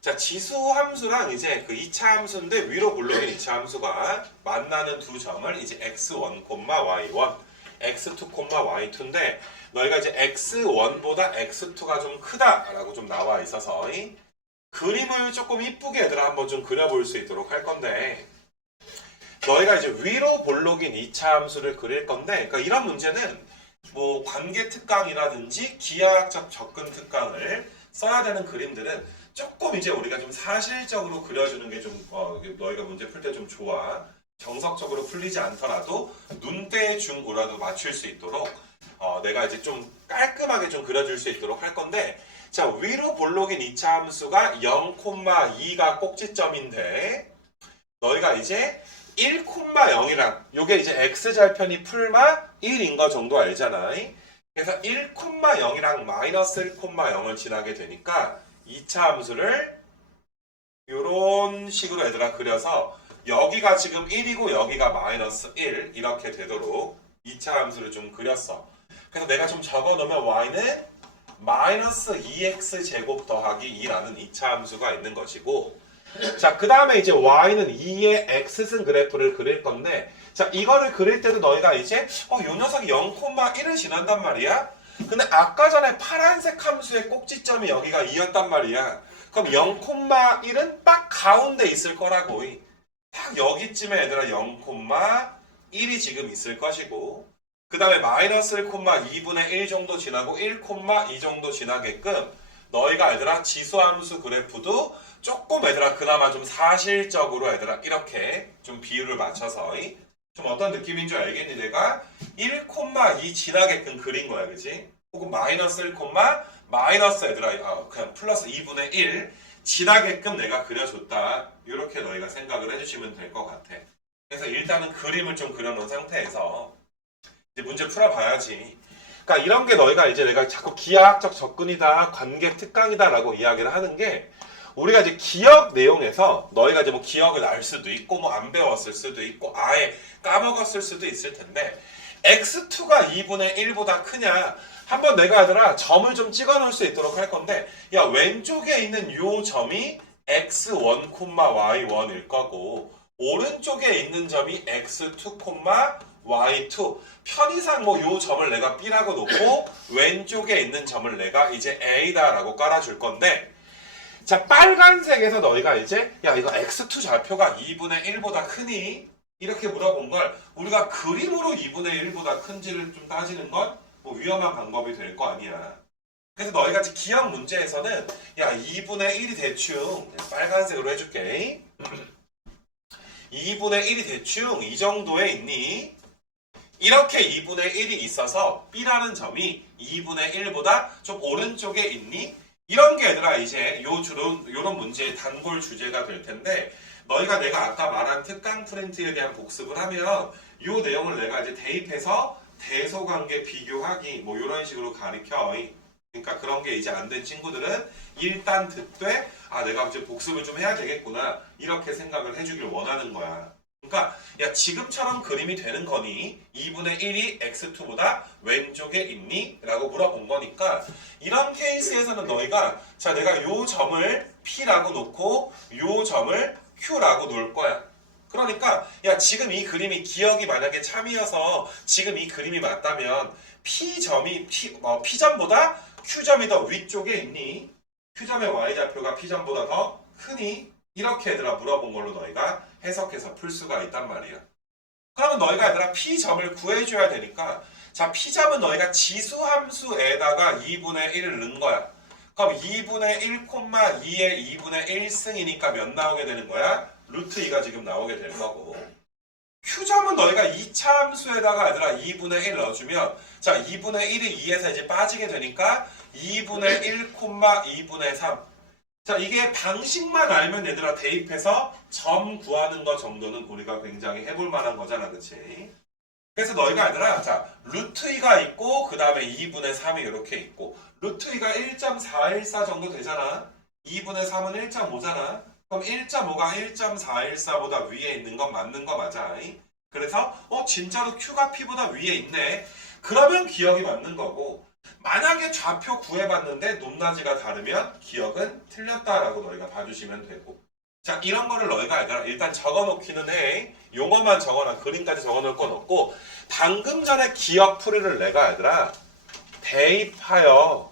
자, 지수 함수랑 이제 그 2차 함수인데 위로 불러진 2차 함수가 만나는 두 점을 이제 x1, y1, x2, y2인데 너희가 이제 x1보다 x2가 좀 크다라고 좀 나와 있어서 이 그림을 조금 이쁘게 얘들아 한번 좀 그려볼 수 있도록 할 건데 너희가 이제 위로 볼록인 2차 함수를 그릴 건데 그러니까 이런 문제는 뭐 관계 특강이라든지 기하학적 접근 특강을 써야 되는 그림들은 조금 이제 우리가 좀 사실적으로 그려주는 게 좀 너희가 문제 풀 때 좀 좋아. 정석적으로 풀리지 않더라도 눈대 중고라도 맞출 수 있도록 내가 이제 좀 깔끔하게 좀 그려줄 수 있도록 할 건데 자 위로 볼록인 2차 함수가 0,2가 꼭지점인데 너희가 이제 1,0이랑 요게 이제 x절편이 풀마 1인 거 정도 알잖아. 그래서 1,0이랑 마이너스 1,0을 지나게 되니까 2차 함수를 이런 식으로 얘들아 그려서 여기가 지금 1이고 여기가 마이너스 1 이렇게 되도록 2차 함수를 좀 그렸어. 그래서 내가 좀 적어 놓으면 y는 마이너스 2x 제곱 더하기 2라는 2차 함수가 있는 것이고 자, 그 다음에 이제 y는 2의 x승 그래프를 그릴 건데 자, 이거를 그릴 때도 너희가 이제 요 녀석이 0,1을 지난단 말이야. 근데 아까 전에 파란색 함수의 꼭지점이 여기가 2였단 말이야. 그럼 0,1은 딱 가운데 있을 거라고. 딱 여기쯤에 얘들아 0,1이 지금 있을 것이고 그 다음에 마이너스 1,2분의 1 정도 지나고 1,2 정도 지나게끔 너희가 얘들아 지수함수 그래프도 조금 얘들아 그나마 좀 사실적으로 얘들아 이렇게 좀 비율을 맞춰서 좀 어떤 느낌인 줄 알겠니? 내가 1,2 지나게끔 그린 거야, 그지? 혹은 마이너스 1, 마이너스 얘들아 그냥 플러스 2분의 1 지나게끔 내가 그려줬다. 이렇게 너희가 생각을 해주시면 될 것 같아. 그래서 일단은 그림을 좀 그려놓은 상태에서 이제 문제 풀어봐야지. 그러니까 이런 게 너희가 이제 내가 자꾸 기하학적 접근이다, 관계 특강이다라고 이야기를 하는 게 우리가 이제 기억 내용에서 너희가 이제 뭐 기억을 알 수도 있고 뭐 안 배웠을 수도 있고 아예 까먹었을 수도 있을 텐데 x2가 2분의 1보다 크냐 한번 내가 하더라 점을 좀 찍어 놓을 수 있도록 할 건데 야 왼쪽에 있는 요 점이 x1, y1일 거고 오른쪽에 있는 점이 x2, y2 편의상 뭐 요 점을 내가 b라고 놓고 왼쪽에 있는 점을 내가 이제 a다라고 깔아줄 건데 자 빨간색에서 너희가 이제 야 이거 x2 좌표가 2분의 1보다 크니? 이렇게 물어본 걸 우리가 그림으로 2분의 1보다 큰지를 좀 따지는 건 뭐 위험한 방법이 될 거 아니야. 그래서 너희가 기억 문제에서는 야 2분의 1이 대충 빨간색으로 해줄게. 2분의 1이 대충 이 정도에 있니? 이렇게 2분의 1이 있어서 B라는 점이 2분의 1보다 좀 오른쪽에 있니? 이런 게 얘들아 이제 요런 문제의 단골 주제가 될 텐데 너희가 내가 아까 말한 특강 프린트에 대한 복습을 하면 요 내용을 내가 이제 대입해서 대소관계 비교하기 뭐 이런 식으로 가르쳐. 그러니까 그런 게 이제 안 된 친구들은 일단 듣되 아 내가 이제 복습을 좀 해야 되겠구나 이렇게 생각을 해주길 원하는 거야. 그러니까 야 지금처럼 그림이 되는 거니 2분의 1이 x2보다 왼쪽에 있니? 라고 물어본 거니까 이런 케이스에서는 너희가 자 내가 요 점을 P라고 놓고 요 점을 Q라고 놓을 거야. 그러니까 야 지금 이 그림이 기억이 만약에 참이어서 지금 이 그림이 맞다면 P점이 P점보다 Q점이 더 위쪽에 있니? Q점의 Y좌표가 P점보다 더 크니? 이렇게 얘들아 물어본 걸로 너희가 해석해서 풀 수가 있단 말이야. 그러면 너희가 얘들아 P점을 구해줘야 되니까 자 P점은 너희가 지수함수에다가 2분의 1을 넣은 거야. 그럼 2분의 1,2의 2분의 1승이니까 몇 나오게 되는 거야? 루트 2가 지금 나오게 될 거고 Q점은 너희가 2차 함수에다가 얘들아 2분의 1 넣어주면 자 2분의 1이 2에서 이제 빠지게 되니까 2분의 1, 2분의 3 자 이게 방식만 알면 얘들아 대입해서 점 구하는 거 정도는 우리가 굉장히 해볼 만한 거잖아 그치? 그래서 너희가 얘들아 자 루트 2가 있고 그 다음에 2분의 3이 이렇게 있고 루트 2가 1.414 정도 되잖아 2분의 3은 1.5잖아 그럼 1.5가 1.414보다 위에 있는 건 맞는 거 맞아 그래서 진짜로 Q가 P보다 위에 있네 그러면 기억이 맞는 거고 만약에 좌표 구해봤는데 높낮이가 다르면 기억은 틀렸다라고 너희가 봐주시면 되고. 자, 이런 거를 너희가 일단 적어놓기는 해. 용어만 적어놔. 그림까지 적어놓을 건 없고, 방금 전에 기억 풀이를 내가 얘들아 대입하여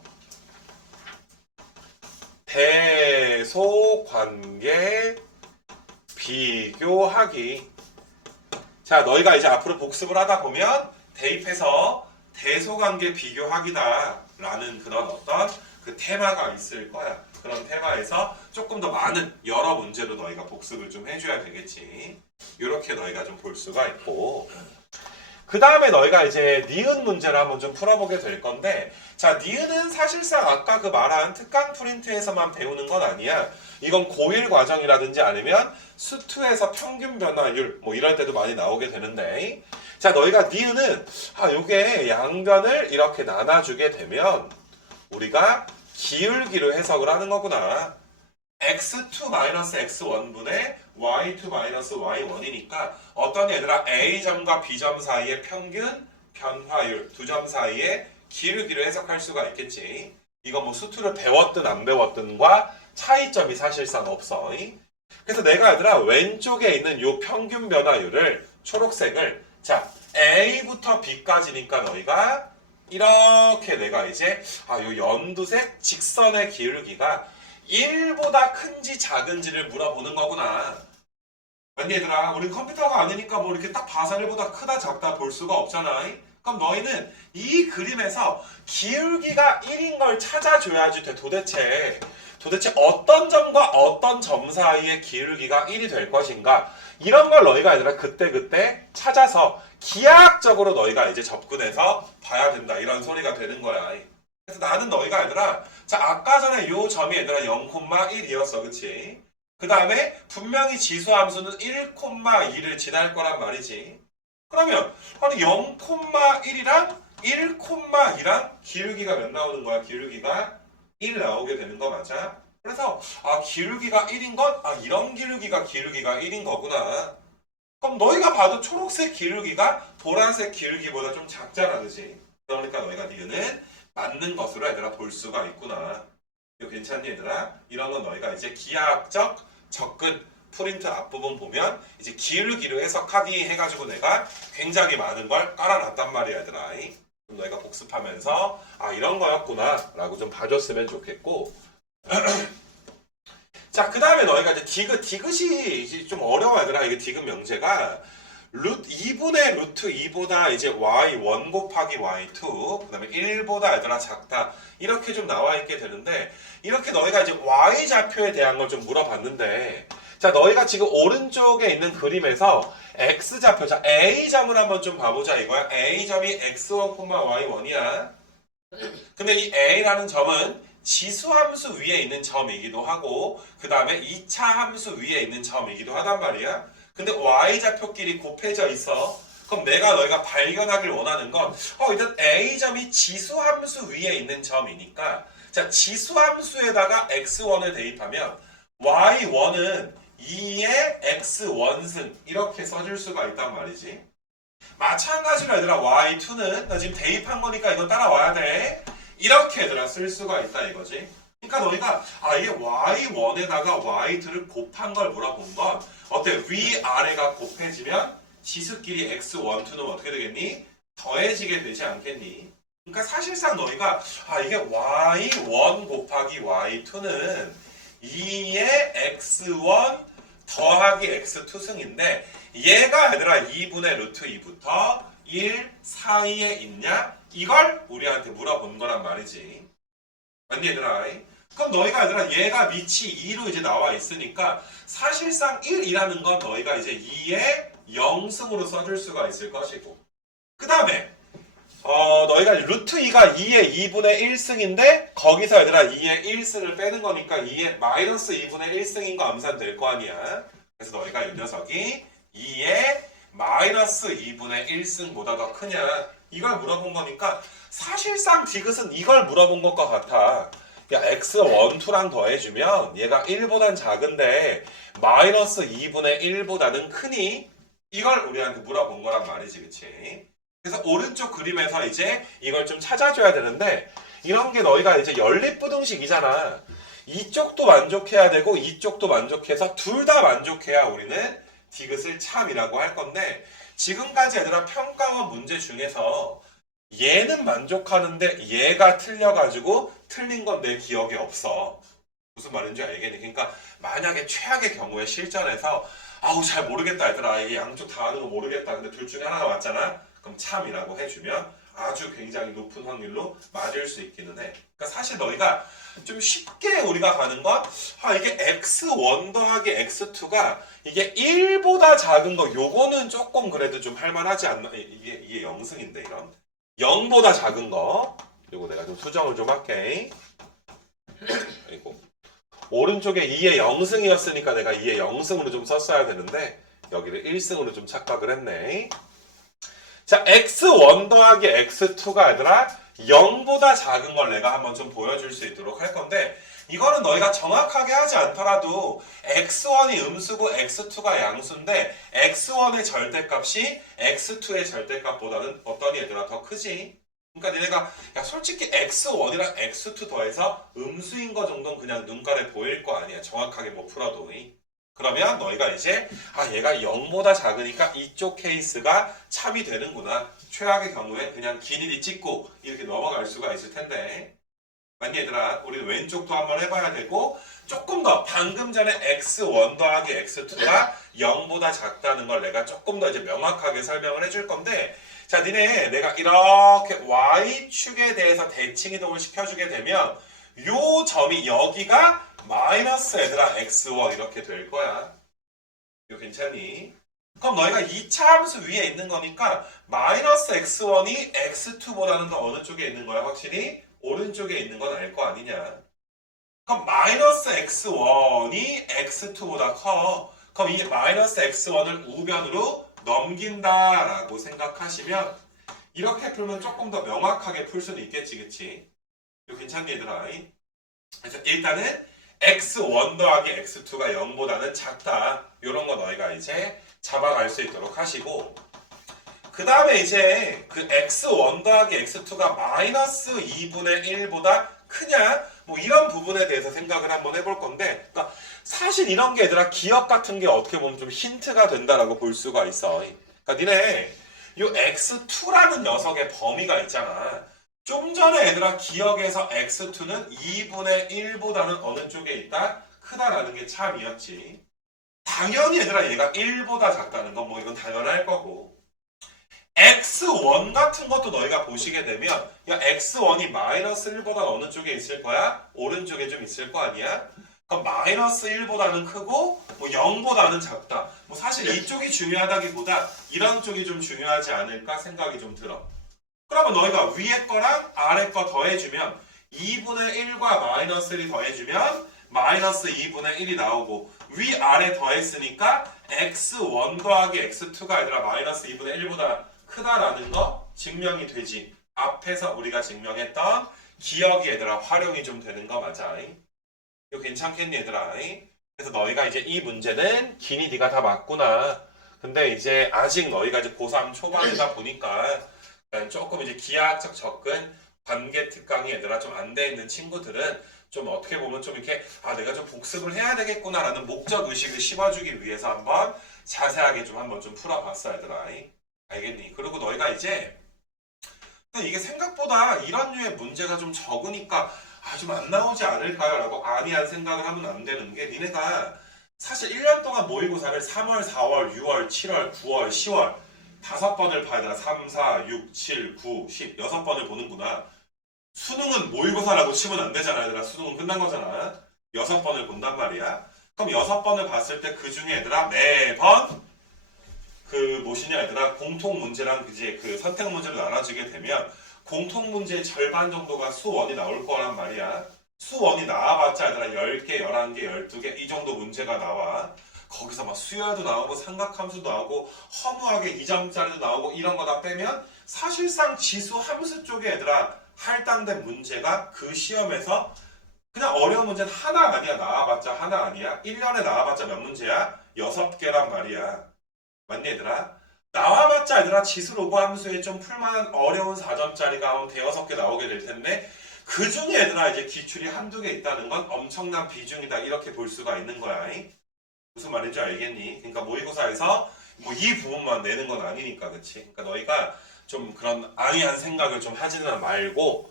대소관계 비교하기. 자, 너희가 이제 앞으로 복습을 하다 보면 대입해서 대소관계 비교하기다 라는 그런 어떤 그 테마가 있을 거야. 그런 테마에서 조금 더 많은 여러 문제로 너희가 복습을 좀 해줘야 되겠지. 이렇게 너희가 좀 볼 수가 있고, 그 다음에 너희가 이제 니은 문제를 한번 좀 풀어보게 될 건데, 자, 니은은 사실상 아까 그 말한 특강 프린트에서만 배우는 건 아니야. 이건 고1 과정이라든지 아니면 수투에서 평균 변화율 뭐 이럴 때도 많이 나오게 되는데, 자, 너희가 니은은 요게 양변을 이렇게 나눠주게 되면 우리가 기울기로 해석을 하는 거구나. x2-x1분의 y2-y1이니까 어떤 얘들아 A점과 B점 사이의 평균 변화율 두 점 사이의 기울기로 해석할 수가 있겠지. 이거 뭐 수투를 배웠든 안 배웠든과 차이점이 사실상 없어. 그래서 내가 얘들아 왼쪽에 있는 요 평균 변화율을 초록색을 자 A부터 B까지니까 너희가 이렇게 내가 이제 요 연두색 직선의 기울기가 1보다 큰지 작은지를 물어보는 거구나. 아니 얘들아, 우리 컴퓨터가 아니니까 뭐 이렇게 딱 봐서 1보다 크다 작다 볼 수가 없잖아. 그럼 너희는 이 그림에서 기울기가 1인 걸 찾아줘야지 돼. 도대체 어떤 점과 어떤 점 사이의 기울기가 1이 될 것인가, 이런 걸 너희가 얘들아 그때 찾아서 기하학적으로 너희가 이제 접근해서 봐야 된다, 이런 소리가 되는 거야. 그래서 나는 너희가 얘들아, 자 아까 전에 요 점이 얘들아 0,1이었어, 그치? 그 다음에 분명히 지수함수는 1,2를 지날 거란 말이지. 그러면 아니 0,1이랑 1,2랑 기울기가 몇 나오는 거야? 기울기가 1 나오게 되는 거 맞아? 그래서 기울기가 1인 건 이런 기울기가 1인 거구나. 그럼 너희가 봐도 초록색 기울기가 보라색 기울기보다 좀 작잖아, 그치? 그러니까 너희가 니은은 맞는 것으로 얘들아 볼 수가 있구나. 이거 괜찮니 얘들아? 이런 건 너희가 이제 기하학적 접근 프린트 앞부분 보면 이제 기울기로 해석하기 해가지고 내가 굉장히 많은 걸 깔아놨단 말이야 얘들아. 그럼 너희가 복습하면서 이런 거였구나 라고 좀 봐줬으면 좋겠고, 자 그 다음에 너희가 이제 디귿이 이제 좀 어려워 얘들아. 이게 디귿 명제가 2분의 루트 2보다 이제 y1 곱하기 y2 그 다음에 1보다 얘들아 작다, 이렇게 좀 나와 있게 되는데, 이렇게 너희가 이제 y좌표에 대한 걸 좀 물어봤는데, 자 너희가 지금 오른쪽에 있는 그림에서 x좌표, 자 a점을 한번 좀 봐보자 이거야. a점이 x1, y1이야. 근데 이 a라는 점은 지수함수 위에 있는 점이기도 하고 그 다음에 2차 함수 위에 있는 점이기도 하단 말이야. 근데 y좌표끼리 곱해져 있어. 그럼 너희가 발견하길 원하는 건 일단 a점이 지수함수 위에 있는 점이니까, 자 지수함수에다가 x1을 대입하면 y1은 2의 x1승 이렇게 써줄 수가 있단 말이지. 마찬가지로 얘들아 y2는 나 지금 대입한 거니까 이건 따라와야 돼. 이렇게 얘들아 쓸 수가 있다 이거지. 그러니까 너희가 이게 y1에다가 y2를 곱한 걸 물어본 건 어때? 위아래가 곱해지면 지수끼리 x1, 2는 어떻게 되겠니? 더해지게 되지 않겠니? 그러니까 사실상 너희가 이게 y1 곱하기 y2는 2의 x1 더하기 x2 승인데, 얘가 얘들아 2분의 루트 2부터 1 사이에 있냐? 이걸 우리한테 물어본 거란 말이지. 맞니 얘들아? 그럼 너희가 얘들아 얘가 밑이 2로 이제 나와 있으니까 사실상 1이라는 건 너희가 이제 2의 0승으로 써줄 수가 있을 것이고, 그 다음에 너희가 루트 2가 2의 2분의 1승인데 거기서 얘들아 2의 1승을 빼는 거니까 2의 마이너스 2분의 1승인 거 암산될 거 아니야. 그래서 너희가 이 녀석이 2의 마이너스 2분의 1승보다 더 크냐, 이걸 물어본 거니까 사실상 디귿은 이걸 물어본 것과 같아. 야 x1, 2랑 더해주면 얘가 1보단 작은데 마이너스 2분의 1보다는 크니? 이걸 우리한테 물어본 거란 말이지, 그치? 그래서 오른쪽 그림에서 이제 이걸 좀 찾아줘야 되는데 이런 게 너희가 이제 연립부등식이잖아. 이쪽도 만족해야 되고 이쪽도 만족해서 둘 다 만족해야 우리는 디귿을 참이라고 할 건데 지금까지 얘들아 평가원 문제 중에서 얘는 만족하는데 얘가 틀려가지고 틀린 건 내 기억에 없어. 무슨 말인지 알겠니? 그러니까 만약에 최악의 경우에 실전에서 아우 잘 모르겠다 얘들아 이게 양쪽 다 아는 거 모르겠다 근데 둘 중에 하나가 맞잖아? 그럼 참이라고 해주면 아주 굉장히 높은 확률로 맞을 수 있기는 해. 그러니까 사실 너희가 좀 쉽게 우리가 가는 건 이게 x1 더하기 x2가 이게 1보다 작은 거 요거는 조금 그래도 좀 할만하지 않나? 이게 0승인데 이런 0보다 작은 거 요거 내가 좀 수정을 좀 할게. 아이고 오른쪽에 2의 0승이었으니까 내가 2의 0승으로 좀 썼어야 되는데 여기를 1승으로 좀 착각을 했네. 자, x1 더하기 x2가 얘들아 0보다 작은 걸 내가 한번 좀 보여줄 수 있도록 할 건데 이거는 너희가 정확하게 하지 않더라도 x1이 음수고 x2가 양수인데 x1의 절대값이 x2의 절대값보다는 어떠니 얘들아 더 크지? 그러니까 너네가 야 솔직히 x1이랑 x2 더해서 음수인 거 정도는 그냥 눈깔에 보일 거 아니야. 정확하게 뭐 풀어도. 그러면 너희가 이제 얘가 0보다 작으니까 이쪽 케이스가 참이 되는구나. 최악의 경우에 그냥 길이 찍고 이렇게 넘어갈 수가 있을 텐데. 맞니 얘들아? 우리 왼쪽도 한번 해봐야 되고 조금 더 방금 전에 x1 더하기 x2가 0보다 작다는 걸 내가 조금 더 이제 명확하게 설명을 해줄 건데 자, 니네 내가 이렇게 y축에 대해서 대칭 이동을 시켜주게 되면 요 점이 여기가 마이너스 얘들아 x1 이렇게 될 거야. 이거 괜찮니? 그럼 너희가 2차 함수 위에 있는 거니까 마이너스 x1이 x2보다는 더 어느 쪽에 있는 거야? 확실히 오른쪽에 있는 건 알 거 아니냐? 그럼 마이너스 x1이 x2보다 커. 그럼 이 마이너스 x1을 우변으로 넘긴다라고 생각하시면 이렇게 풀면 조금 더 명확하게 풀 수는 있겠지, 그치? 이거 괜찮니 얘들아? 그래서 일단은 x1 더하기 x2가 0보다는 작다. 이런 거 너희가 이제 잡아갈 수 있도록 하시고 그 다음에 이제 그 x1 더하기 x2가 마이너스 2분의 1보다 크냐? 뭐 이런 부분에 대해서 생각을 한번 해볼 건데 그러니까 사실 이런 게 얘들아 기억 같은 게 어떻게 보면 좀 힌트가 된다라고 볼 수가 있어. 그러니까 니네 이 x2라는 녀석의 범위가 있잖아. 좀 전에 얘들아 기억에서 x2는 2분의 1보다는 어느 쪽에 있다? 크다라는 게 참이었지. 당연히 얘들아 얘가 1보다 작다는 건 뭐 이건 당연할 거고 x1 같은 것도 너희가 보시게 되면 야 x1이 마이너스 1보다 어느 쪽에 있을 거야? 오른쪽에 좀 있을 거 아니야? 그럼 마이너스 1보다는 크고 뭐 0보다는 작다. 뭐 사실 이쪽이 중요하다기보다 이런 쪽이 좀 중요하지 않을까 생각이 좀 들어. 그러면 너희가 위에 거랑 아래 거 더해주면 2분의 1과 마이너스 1이 더해주면 마이너스 2분의 1이 나오고 위아래 더했으니까 x1 더하기 x2가 아니라 마이너스 2분의 1보다 크다라는 거 증명이 되지. 앞에서 우리가 증명했던 기억이 얘들아 활용이 좀 되는 거 맞아. 이거 괜찮겠니 얘들아? 그래서 너희가 이제 이 문제는 기니 네가 다 맞구나. 근데 이제 아직 너희가 이제 고3 초반이다 보니까 조금 이제 기하학적 접근 관계 특강이 얘들아 좀 안 돼 있는 친구들은 좀 어떻게 보면 좀 이렇게 내가 좀 복습을 해야 되겠구나라는 목적 의식을 심어주기 위해서 한번 자세하게 좀 한번 좀 풀어봤어 얘들아. 알겠니? 그리고 너희가 이제 이게 생각보다 이런 류의 문제가 좀 적으니까 좀 안 나오지 않을까요? 라고 아니한 생각을 하면 안 되는 게 니네가 사실 1년 동안 모의고사를 3월, 4월, 6월, 7월, 9월, 10월 5번을 봐야 되나? 3, 4, 6, 7, 9, 10 6번을 보는구나. 수능은 모의고사라고 치면 안 되잖아 얘들아. 수능은 끝난 거잖아. 6번을 본단 말이야. 그럼 6번을 봤을 때 그 중에 얘들아 매번 그 무엇이냐 얘들아 공통 문제랑 이제 그 선택 문제로 나눠지게 되면 공통 문제의 절반 정도가 수원이 나올 거란 말이야. 수원이 나와봤자 얘들아 10개, 11개, 12개 이 정도 문제가 나와. 거기서 막 수열도 나오고 삼각함수도 나오고 허무하게 2점짜리도 나오고 이런 거 다 빼면 사실상 지수 함수 쪽에 얘들아 할당된 문제가 그 시험에서 그냥 어려운 문제는 하나 아니야. 나와봤자 하나 아니야. 1년에 나와봤자 몇 문제야? 6개란 말이야. 맞니 얘들아? 나와봤자 얘들아 지수 로그 함수에 좀 풀만한 어려운 4점짜리가 한 대여섯 개 나오게 될 텐데 그 중에 얘들아 이제 기출이 한두 개 있다는 건 엄청난 비중이다 이렇게 볼 수가 있는 거야. 무슨 말인지 알겠니? 그러니까 모의고사에서 뭐 이 부분만 내는 건 아니니까 그치? 그러니까 너희가 좀 그런 안이한 생각을 좀 하지는 말고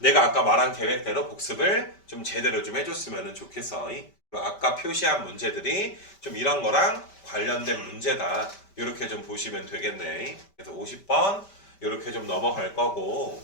내가 아까 말한 계획대로 복습을 좀 제대로 좀 해줬으면 좋겠어. 아까 표시한 문제들이 좀 이런 거랑 관련된 문제다. 이렇게 좀 보시면 되겠네. 그래서 50번 이렇게 좀 넘어갈 거고